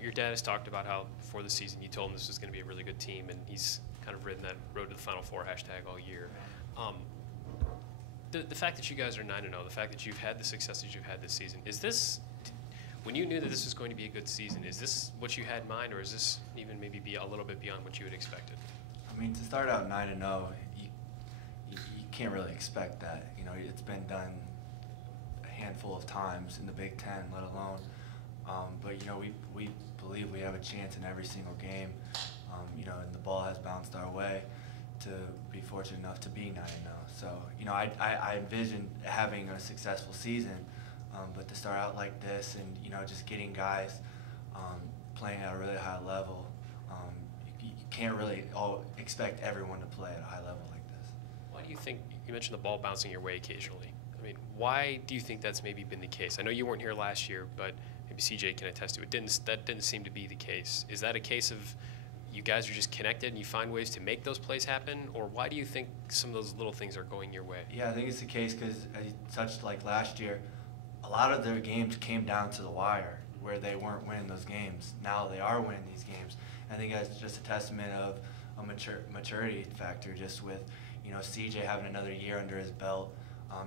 your dad has talked about how before the season you told him this was going to be a really good team, and he's kind of ridden that road to the Final Four hashtag all year. The fact that you guys are 9-0, the fact that you've had the successes you've had this season, is this, when you knew that this was going to be a good season, is this what you had in mind, or is this even maybe be a little bit beyond what you had expected? I mean, to start out 9-0, you can't really expect that. You know, it's been done a handful of times in the Big Ten, let alone. But you know, we believe we have a chance in every single game. You know, and the ball has bounced our way to be fortunate enough to be 9-0. So, you know, I envision having a successful season, but to start out like this and, you know, just getting guys playing at a really high level, you can't really expect everyone to play at a high level like this. Why do you think, you mentioned the ball bouncing your way occasionally. I mean, why do you think that's maybe been the case? I know you weren't here last year, but maybe CJ can attest to it. That didn't seem to be the case. Is that a case of you guys are just connected and you find ways to make those plays happen, or why do you think some of those little things are going your way? Yeah, I think it's the case because, as you touched like last year, a lot of their games came down to the wire where they weren't winning those games. Now they are winning these games. I think that's just a testament of a maturity factor, just with, you know, CJ having another year under his belt,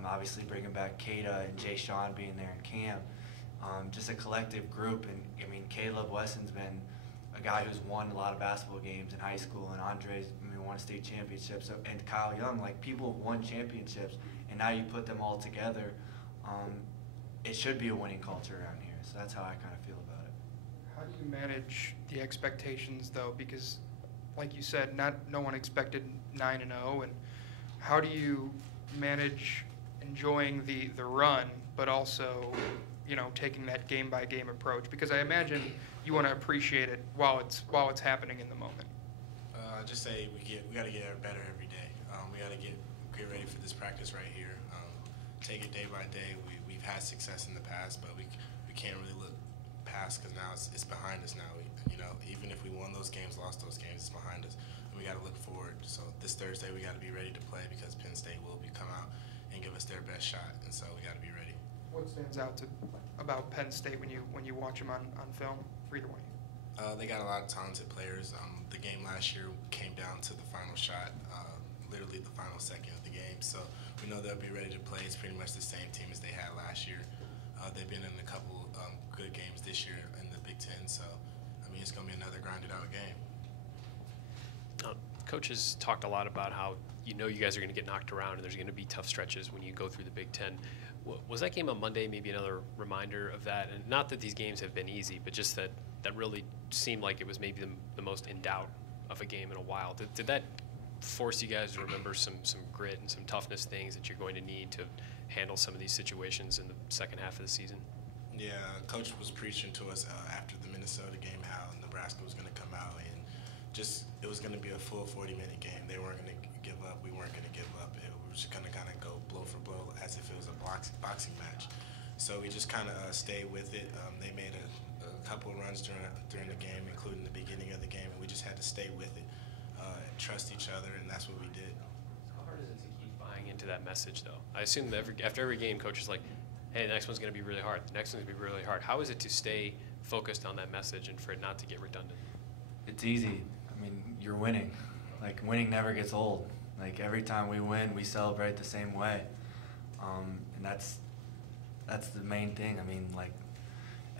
obviously bringing back Kada and Jay Sean being there in camp, just a collective group. And I mean, Caleb Wesson's been a guy who's won a lot of basketball games in high school, and Andre's won a state championship. So, and Kyle Young, like, people have won championships, and now you put them all together. It should be a winning culture around here. So that's how I kind of feel about it. How do you manage the expectations, though? Because, like you said, no one expected 9-0, and how do you manage enjoying the run, but also, you know, taking that game-by-game approach? Because I imagine you want to appreciate it while it's happening in the moment. Just say we got to get better every day. We got to get ready for this practice right here. Take it day by day. We've had success in the past, but we can't really look past because now it's behind us now. You know, even if we won those games, lost those games, it's behind us, and we got to look forward. So this Thursday we got to be ready to play because Penn State will come out and give us their best shot, and so we got to be ready. What stands out about Penn State when you watch them on film for either one of you? They got a lot of talented players. The game last year came down to the final shot, literally the final second of the game. So we know they'll be ready to play. It's pretty much the same team as they had last year. They've been in a couple good games this year in the Big Ten. So, I mean, it's going to be another grinded-out game. Coach has talked a lot about how you know you guys are going to get knocked around and there's going to be tough stretches when you go through the Big Ten. Was that game on Monday maybe another reminder of that? And not that these games have been easy, but just that really seemed like it was maybe the most in doubt of a game in a while. Did that force you guys to remember some grit and some toughness things that you're going to need to handle some of these situations in the second half of the season? Yeah, Coach was preaching to us after the Minnesota game how Nebraska was going to come out and just it was going to be a full 40-minute game. They weren't going to give up. We weren't going to give up. We were just going to kind of go blow for blow as if it was a boxing match. So we just kind of stayed with it. They made a couple of runs during the game, including the beginning of the game, and we just had to stay with it, trust each other, and that's what we did. How hard is it to keep buying into that message, though? I assume after every game, Coach is like, hey, the next one's going to be really hard. The next one's going to be really hard. How is it to stay focused on that message and for it not to get redundant? It's easy. I mean, you're winning. Like, winning never gets old. Like, every time we win, we celebrate the same way. And that's the main thing. I mean, like,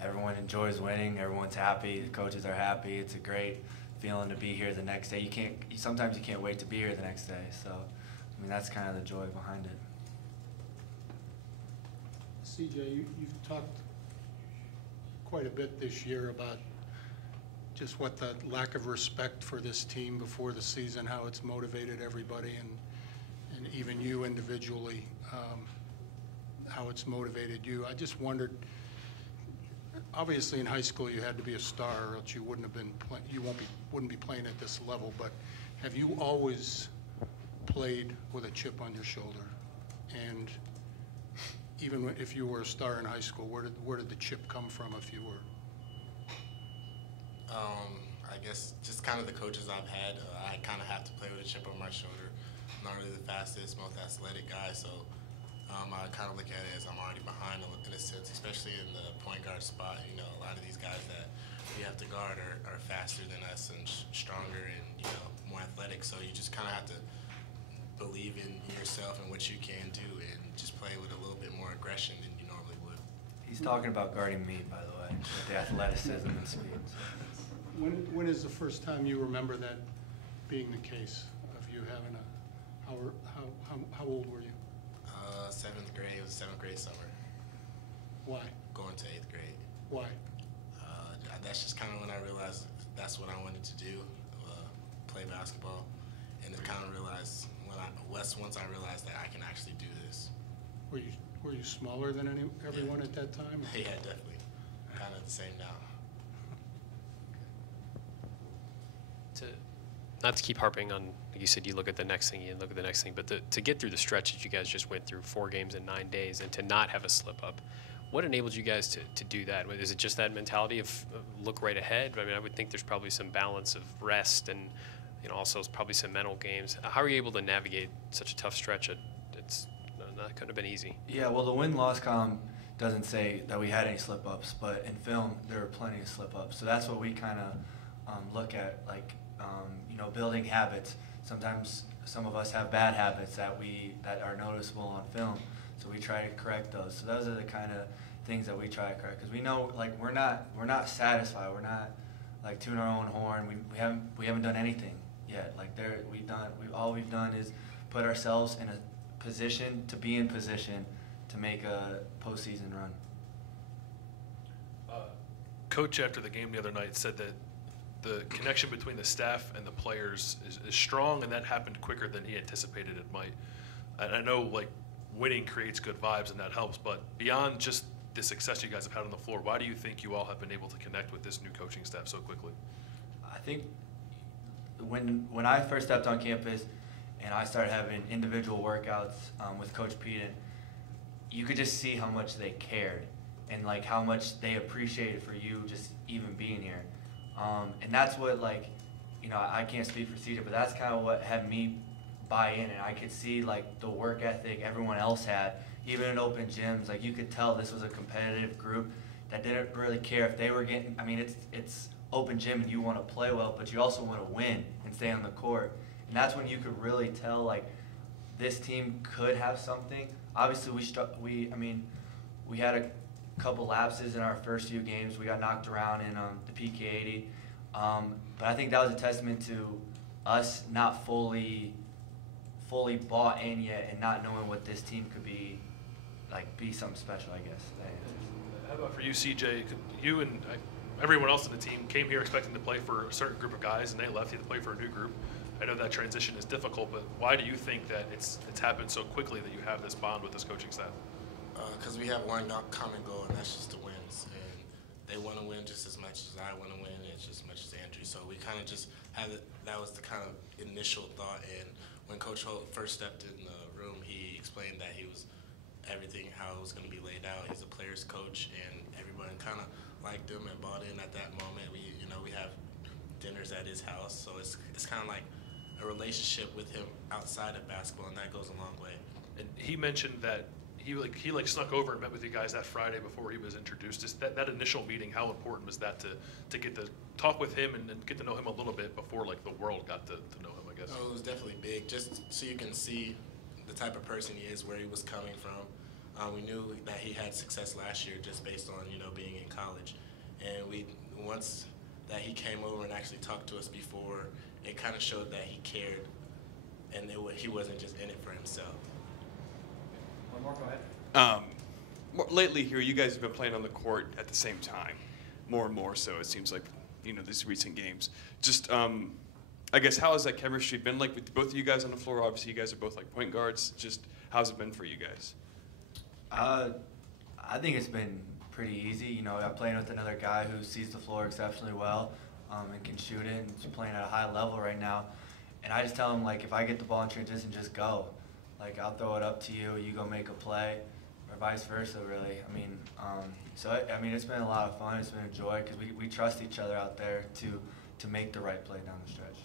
everyone enjoys winning. Everyone's happy. The coaches are happy. It's a great feeling to be here the next day. Sometimes you can't wait to be here the next day. So, I mean, that's kind of the joy behind it. CJ, you've talked quite a bit this year about just what the lack of respect for this team before the season, how it's motivated everybody, and even you individually, how it's motivated you. I just wondered, obviously in high school you had to be a star, or else you wouldn't have been wouldn't be playing at this level. But have you always played with a chip on your shoulder? And even if you were a star in high school, where did the chip come from if you were? I guess just kind of the coaches I've had. I kind of have to play with a chip on my shoulder. I'm not really the fastest, most athletic guy, so I kind of look at it as I'm already behind in a sense, especially in the point guard spot. You know, a lot of these guys that we have to guard are faster than us and stronger and, more athletic. So you just kind of have to believe in yourself and what you can do and just play with a little bit more aggression than you normally would. He's talking about guarding me, by the way, with the athleticism and speed. When is the first time you remember that being the case of you having how old were you? 7th grade. It was 7th grade summer. Why? Going to 8th grade. Why? That's just kind of when I realized that's what I wanted to do, play basketball, and then kind of realized once I realized that I can actually do this. Were you smaller than everyone at that time? Yeah, definitely. Kind of the same now. Not to keep harping on, like you said, you look at the next thing, but to get through the stretch that you guys just went through, 4 games in 9 days, and to not have a slip up, what enabled you guys to do that? Is it just that mentality of look right ahead? I mean, I would think there's probably some balance of rest and also probably some mental games. How are you able to navigate such a tough stretch? It's not couldn't have been easy. Yeah, well, the win-loss column doesn't say that we had any slip-ups, but in film there were plenty of slip-ups. So that's what we kind of look at, like building habits. Sometimes some of us have bad habits that are noticeable on film, so we try to correct those. So those are the kind of things that we try to correct, because we know, like, we're not satisfied. We're not like tooting our own horn. We haven't done anything yet. Like all we've done is put ourselves in a position to be in position to make a postseason run. Coach, after the game the other night, said that the connection between the staff and the players is strong, and that happened quicker than he anticipated it might. And I know, like, winning creates good vibes, and that helps, but beyond just the success you guys have had on the floor, why do you think you all have been able to connect with this new coaching staff so quickly? I think when I first stepped on campus and I started having individual workouts with Coach Peden, you could just see how much they cared and, like, how much they appreciated for you just even being here. And that's what, like, I can't speak for CJ, but that's kind of what had me buy in, and I could see, like, the work ethic everyone else had, even in open gyms. Like, you could tell this was a competitive group that didn't really care if they were getting, I mean, it's open gym and you want to play well, but you also want to win and stay on the court. And that's when you could really tell, like, this team could have something. Obviously, we had a couple lapses in our first few games. We got knocked around in the PK 80. But I think that was a testament to us not fully bought in yet and not knowing what this team could be, like, be something special, I guess. How about for you, CJ? You and everyone else in the team came here expecting to play for a certain group of guys, and they left. You had to play for a new group. I know that transition is difficult, but why do you think that it's happened so quickly that you have this bond with this coaching staff? Because we have one common goal, and that's just to win. And they want to win just as much as I want to win, and just as much as Andrew. So we kind of just had it. That was the kind of initial thought. And when Coach Holt first stepped in the room, he explained that he was everything, how it was going to be laid out. He's a player's coach, and everyone kind of liked him and bought in at that moment. We have dinners at his house, so it's kind of like a relationship with him outside of basketball, and that goes a long way. And he mentioned that he snuck over and met with you guys that Friday before he was introduced. Just that initial meeting, how important was that to get to talk with him and get to know him a little bit before, like, the world got to know him, I guess? Oh, it was definitely big, just so you can see the type of person he is, where he was coming from. We knew that he had success last year just based on, being in college. And once that he came over and actually talked to us before, it kind of showed that he cared, and he wasn't just in it for himself. One more, go ahead. Lately here, you guys have been playing on the court at the same time, more and more so, it seems like, these recent games. Just, I guess, how has that chemistry been like with both of you guys on the floor? Obviously, you guys are both, like, point guards. Just, how's it been for you guys? I think it's been pretty easy. I'm playing with another guy who sees the floor exceptionally well and can shoot it, and he's playing at a high level right now. And I just tell him, like, if I get the ball in transition, just go. Like, I'll throw it up to you, you go make a play, or vice versa, really. It's been a lot of fun. It's been a joy because we trust each other out there to make the right play down the stretch.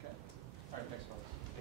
Okay. All right, thanks.